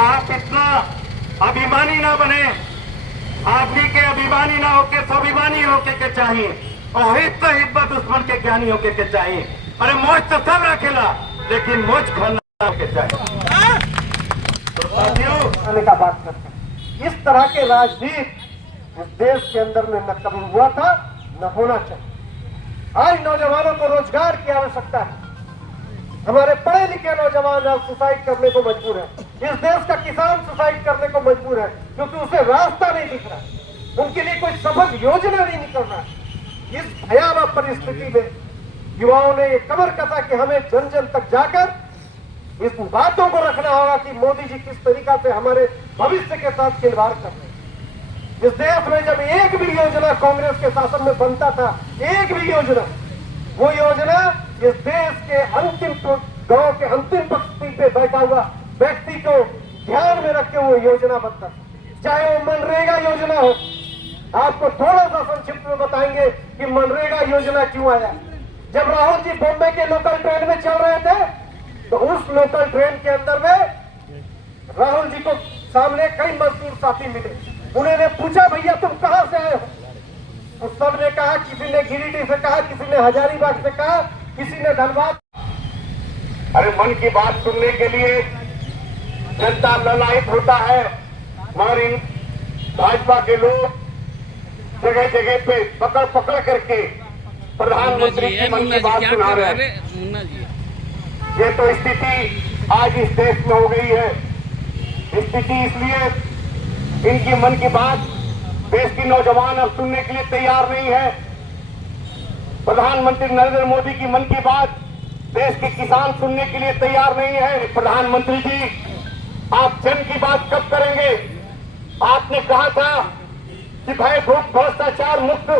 आप इतना अभिमानी ना बने, आदमी के अभिमानी ना होके स्वाभिमानी होके के चाहिए और हिब्बत दुश्मन के ज्ञानी होके के चाहिए। अरे मौज तो सब रखेला लेकिन मौज खोलना होके चाहिए। तो साथियों का बात करते हैं, इस तरह के राजनीति इस देश के अंदर में न कभी हुआ था न होना चाहिए। आज नौजवानों को रोजगार की आवश्यकता है। हमारे पढ़े लिखे नौजवान अब सुसाइड करने को मजबूर है। इस देश का किसान सुसाइड करने को मजबूर है क्योंकि उसे रास्ता नहीं दिख रहा, उनके लिए कोई सफल योजना नहीं निकल रहा है। इस भयावह परिस्थिति में युवाओं ने ये कमर कसा कि हमें जन जन तक जाकर इस बातों को रखना होगा कि मोदी जी किस तरीका से हमारे भविष्य के साथ खिलवाड़ कर रहे हैं। इस देश में जब एक भी योजना कांग्रेस के शासन में बनता था, एक भी योजना, वो योजना इस देश के अंतिम गांव के अंतिम पंक्ति पे बैठा हुआ व्यक्ति को ध्यान में रख के वो योजना बनता था, चाहे वो मनरेगा योजना हो। आपको थोड़ा सा संक्षिप्त में बताएंगे कि मनरेगा योजना क्यों आया। जब राहुल जी बॉम्बे के लोकल ट्रेन में चल रहे थे तो उस लोकल ट्रेन के अंदर में राहुल जी को सामने कई मजदूर साथी मिले। उन्होंने पूछा, भैया तुम कहां से आए हो? उस सब ने कहा, किसी ने गिरिडीह से कहा, किसी ने हजारीबाग से कहा, किसी ने धनबाद। अरे मन की बात सुनने के लिए जनता ललायित होता है, मगर इन भाजपा के लोग जगह जगह पे पकड़ पकड़ करके प्रधानमंत्री की मन की बात सुना रहे हैं। ये तो स्थिति आज इस देश में हो गई है। स्थिति इसलिए इनकी मन की बात देश की नौजवान अब सुनने के लिए तैयार नहीं है। प्रधानमंत्री नरेंद्र मोदी की मन की बात देश के किसान सुनने के लिए तैयार नहीं है। प्रधानमंत्री जी, आप जन की बात कब करेंगे? आपने कहा था कि भय भूख भ्रष्टाचार मुक्त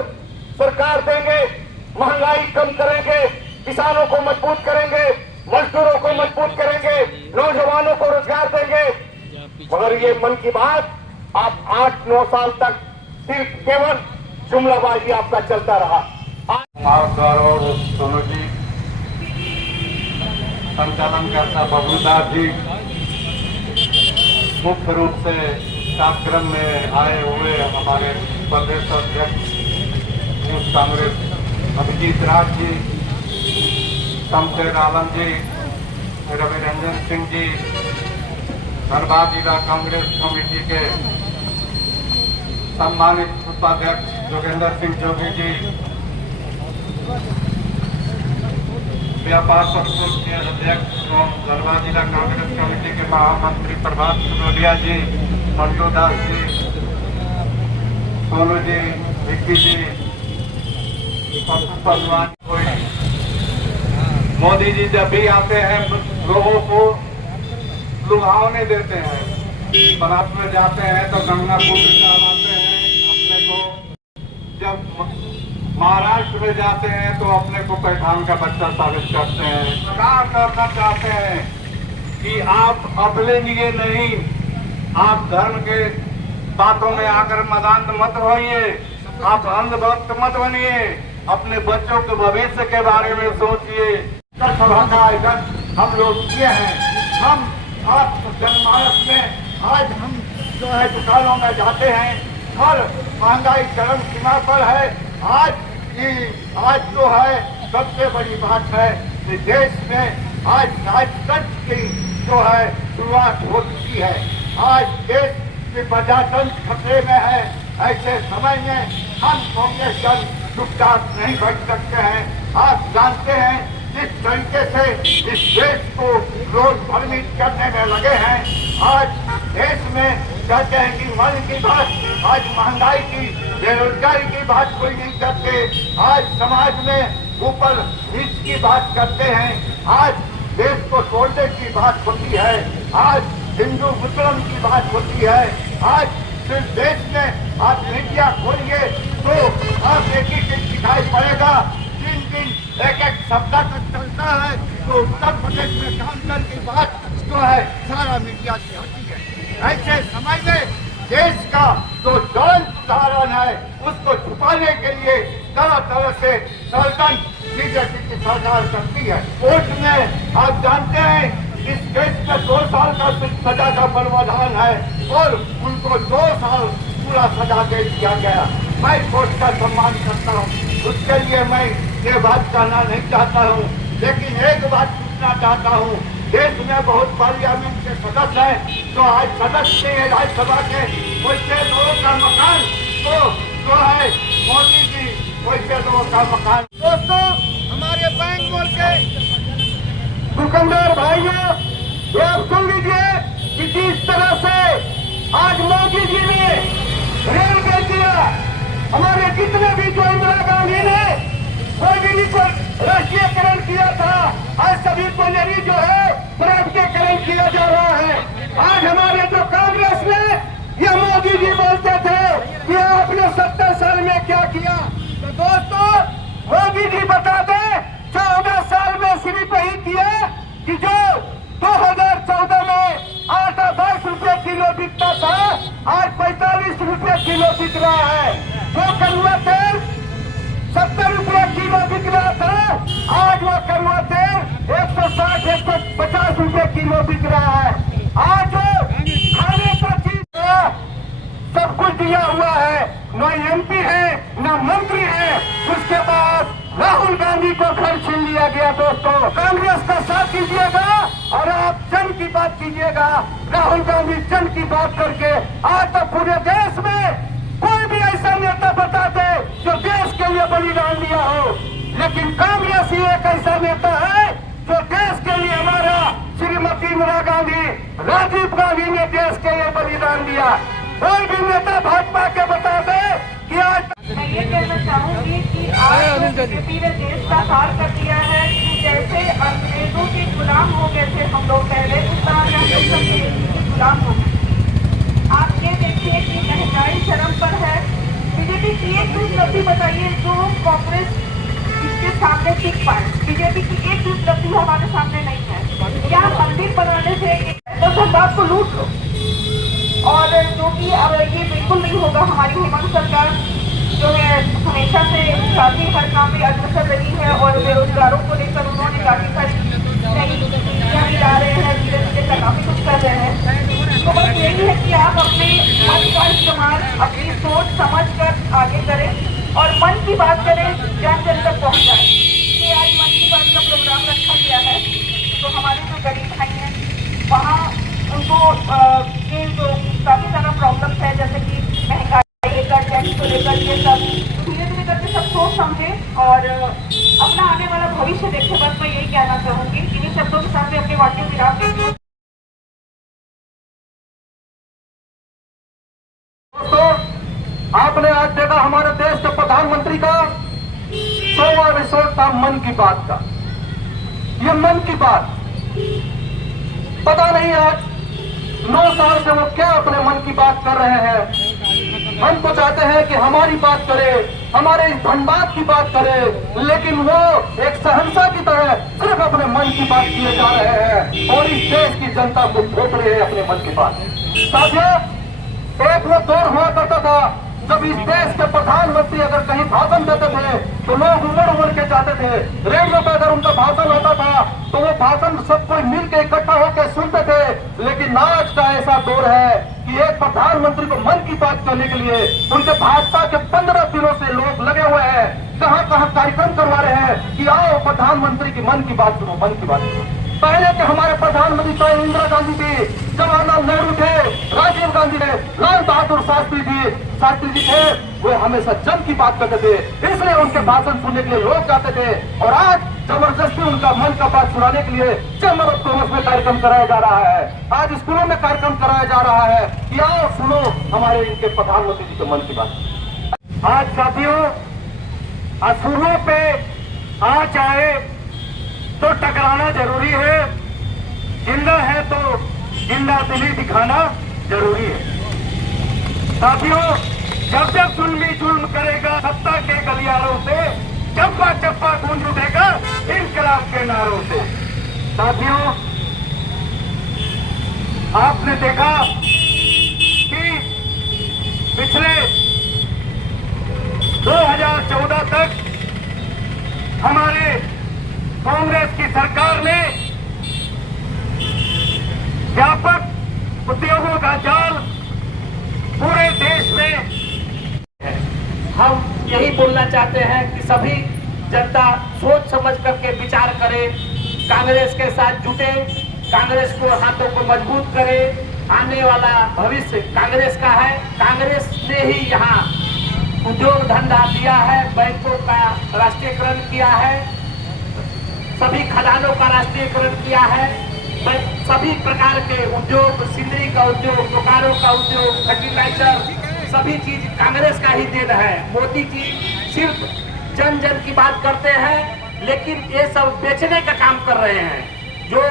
सरकार देंगे, महंगाई कम करेंगे, किसानों को मजबूत करेंगे, मजदूरों को मजबूत करेंगे, नौजवानों को रोजगार देंगे। मगर ये मन की बात आप 8-9 साल तक सिर्फ केवल जुमलाबाजी आपका चलता रहा। और सोनू जी, संचालनकर्ता बबलूदास जी, मुख्य रूप से कार्यक्रम में आए हुए हमारे प्रदेश अध्यक्ष यूथ कांग्रेस अभिजीत राज जी, शमशेर आलम जी, रवि रंजन सिंह जी, धनबाद जिला कांग्रेस कमेटी के सम्मानित उपाध्यक्ष जोगेंद्र सिंह जोगी जी, व्यापार परिषद के अध्यक्ष एवं धनबाद जिला कांग्रेस कमेटी के महामंत्री प्रभात सुनोलिया जी, मंटू दास जी, सोनू जी, विक्की जी, पशुपलवान। मोदी जी जब भी आते हैं लोगों को लुभावने देते हैं। बनारस में जाते हैं तो गंगा पुत्र कहलाते हैं अपने को, जब महाराष्ट्र में जाते हैं तो अपने को पैठान का बच्चा साबित करते हैं। सरकार करना चाहते हैं कि आप अपने लिए नहीं, आप धर्म के बातों में आकर मदान मत होइए, आप अंधभक्त मत बनिए, अपने बच्चों के भविष्य के बारे में सोचिए। सभा का आयोजन हम लोग किए हैं। हम आज जनमानस में आज हम जो है दुकानों में जाते हैं और महंगाई चरम सीमा पर है। आज जो है सबसे बड़ी बात है कि देश में आज राजतंत्र की जो है शुरुआत हो चुकी है। आज देश की प्रजातंत्र खतरे में है। ऐसे समय में हम कांग्रेस जन चुपचाप नहीं बैठ सकते हैं। आप जानते हैं जिस तरीके से इस देश को रोज भ्रमित करने में लगे हैं। आज देश में कहते हैं कि मन की बात, आज महंगाई की, बेरोजगारी की बात कोई नहीं करते। आज समाज में ऊपर नीच की बात करते हैं। आज देश को तोड़ने की बात होती है। आज हिंदू मुस्लिम की बात होती है। आज सिर्फ देश में आप मीडिया खोलिए तो आप एक ही चीज दिखाई पड़ेगा, दिन एक शब्द तक चलता है तो उत्तर प्रदेश में काउंटर की बात जो है सारा मीडिया से होती है। ऐसे समय में देश का जो ज्वलंत उदाहरण है उसको छुपाने के लिए तरह तरह से षड्यंत्र बीजेपी की सरकार करती है। कोर्ट में आप जानते हैं इस केस में 2 साल का सजा का प्रावधान है और उनको 2 साल पूरा सजा दे दिया गया। मैं कोर्ट का सम्मान करता हूँ, उसके लिए मैं ये बात कहना नहीं चाहता हूँ, लेकिन एक बात पूछना चाहता हूँ। देश में बहुत पार्लियामेंट के सदस्य हैं जो आज सदस्य नहीं है राज्यसभा के, वैसे लोगों का मकान तो जो है मोदी जी, वैसे लोगों का मकान। दोस्तों, हमारे बैंक बोल के दुकानदार भाइयों, ये आप सुन लीजिए कि जिस तरह से आज मोदी जी ने रेल कर दिया, हमारे जितने भी जो इंदिरा गांधी ने मोदी को राष्ट्रीयकरण किया था, आज सभी को नरी जो है प्राइवेटीकरण किया जा रहा है। आज हमारे जो कांग्रेस ने ये मोदी जी बोलते थे कि आपने 70 साल में क्या किया, तो दोस्तों मोदी जी बता दें 14 साल में सिर्फ यही किया कि जो 2014 में आटा 22 रुपए किलो बिकता था, आज 45 रुपए किलो बिक रहा है। जो कड़वा तेल 70 रुपए किलो बिक रहा था, आज वो कड़वा तेल 160-150 रुपए किलो बिक रहा है। आज खाने का चीज सब कुछ दिया हुआ है, न MP है न मंत्री है। उसके बाद राहुल गांधी को घर छीन लिया गया। दोस्तों, कांग्रेस का साथ कीजिएगा और आप जन की बात कीजिएगा। राहुल गांधी जन की बात करके आज तक पूरे देश में कोई भी ऐसा नेता बता दे जो देश के लिए बलिदान दिया हो, लेकिन कांग्रेस ही एक ऐसा नेता है जो देश के लिए, हमारा श्रीमती इंदिरा गांधी, राजीव गांधी ने देश के लिए बलिदान दिया। कोई भी नेता भाजपा के बता दे कि आज मैं ये कहना चाहूंगी कि आज बीजेपी ने देश का हार कर दिया है। जैसे अंग्रेजों के गुलाम हो गए थे हम लोग पहले, उस तरह के गुलाम हो गए। आप ये देखिए कि महंगाई चरम पर है। बीजेपी की एक उपलब्धि बताइए जो कांग्रेस इसके सामने टिक पाए। बीजेपी की एक उपलब्धि हमारे सामने नहीं है। क्या मंदिर बनाने से 10 बात को लूट लो, और जो कि अब ये बिल्कुल नहीं होगा। हमारी हेमंत सरकार जो है हमेशा से काफी हर काम में अग्रसर रही है और बेरोजगारों को लेकर उन्होंने काफी सारी नई नीतियां भी ला रहे हैं, धीरे धीरे काफी कुछ कर रहे हैं। तो बस यही है कि आप अपने मन का इस्तेमाल अपनी सोच समझ कर आगे करें और मन की बात करें, जन जन तक पहुँच जाए। ये आज मन की बात का प्रोग्राम रखा गया है, तो हमारे जो गरीब भाई हैं वहाँ उनको ये जो काफी सारा प्रॉब्लम है, जैसे कि महंगाई लेकर, टैक्स को लेकर, ये सब धीरे धीरे करके सब सोच समझे और अपना आने वाला भविष्य देखे। बस मैं यही कहना चाहूंगी। इन्हीं शब्दों के साथ मैं अपने वाक्य विराम देती हूँ। दोस्तों, आपने आज देखा हमारे देश के प्रधानमंत्री का 100वां एपिसोड था मन की बात का। ये मन की बात पता नहीं आज 9 साल से वो क्या अपने मन की बात कर रहे हैं। हम तो चाहते हैं कि हमारी बात करे, हमारे इस धनबाद की बात करे, लेकिन वो एक शहंशाह की तरह सिर्फ अपने मन की बात किए जा रहे हैं और इस देश की जनता को थोप रहे हैं अपने मन की बात। साथियों, एक वो दौर हुआ करता था जब इस देश के प्रधानमंत्री अगर कहीं भाषण देते थे तो लोग उमड़ के जाते थे। रेडियो पर अगर उनका भाषण होता था तो वो भाषण सब कोई मिल के इकट्ठा होकर सुनते थे। लेकिन आज का ऐसा दौर है कि एक प्रधानमंत्री को मन की बात करने के लिए उनके भाजपा के 15 दिनों से लोग लगे हुए हैं, कहां कहां कार्यक्रम करवा रहे हैं कि आओ प्रधानमंत्री की मन की बात सुनो, मन की बात सुनो। पहले के हमारे प्रधानमंत्री चाहे इंदिरा गांधी थी, जवाहरलाल नेहरू थे, राजीव गांधी थे, लाल बहादुर शास्त्री जी थे, वो हमेशा जन की बात करते थे, इसलिए उनके भाषण सुनने के लिए लोग जाते थे। और आज जबरदस्ती उनका मन का बात सुनाने के लिए चैम्बर ऑफ कॉमर्स में कार्यक्रम कराया जा रहा है, आज स्कूलों में कार्यक्रम कराया जा रहा है कि आओ सुनो हमारे इनके प्रधानमंत्री जी के मन की बात। आज साथियों, असूलों पे आ जाए तो टकराना जरूरी है, जिंदा है तो जिंदा दिली दिखाना जरूरी है। साथियों, जब जब जुल्म करेगा सत्ता के गलियारों से, चप्पा चप्पा गूंज उठेगा इनकलाब के नारों से। साथियों, आपने देखा कि पिछले 2014 तक हमारे कांग्रेस की सरकार ने यही बोलना चाहते हैं कि सभी जनता सोच समझ करके विचार करे, कांग्रेस के साथ जुटे, कांग्रेस को हाथों को मजबूत करे। आने वाला भविष्य कांग्रेस का है। कांग्रेस ने ही यहाँ उद्योग धंधा दिया है, बैंकों का राष्ट्रीयकरण किया है, सभी खदानों का राष्ट्रीयकरण किया है, सभी प्रकार के उद्योग, सिंदरी का उद्योग, दुकानों का उद्योग, फर्टिलाइजर, सभी चीज कांग्रेस का ही देन है। मोदी जी सिर्फ जन जन की बात करते हैं, लेकिन ये सब बेचने का काम कर रहे हैं। जो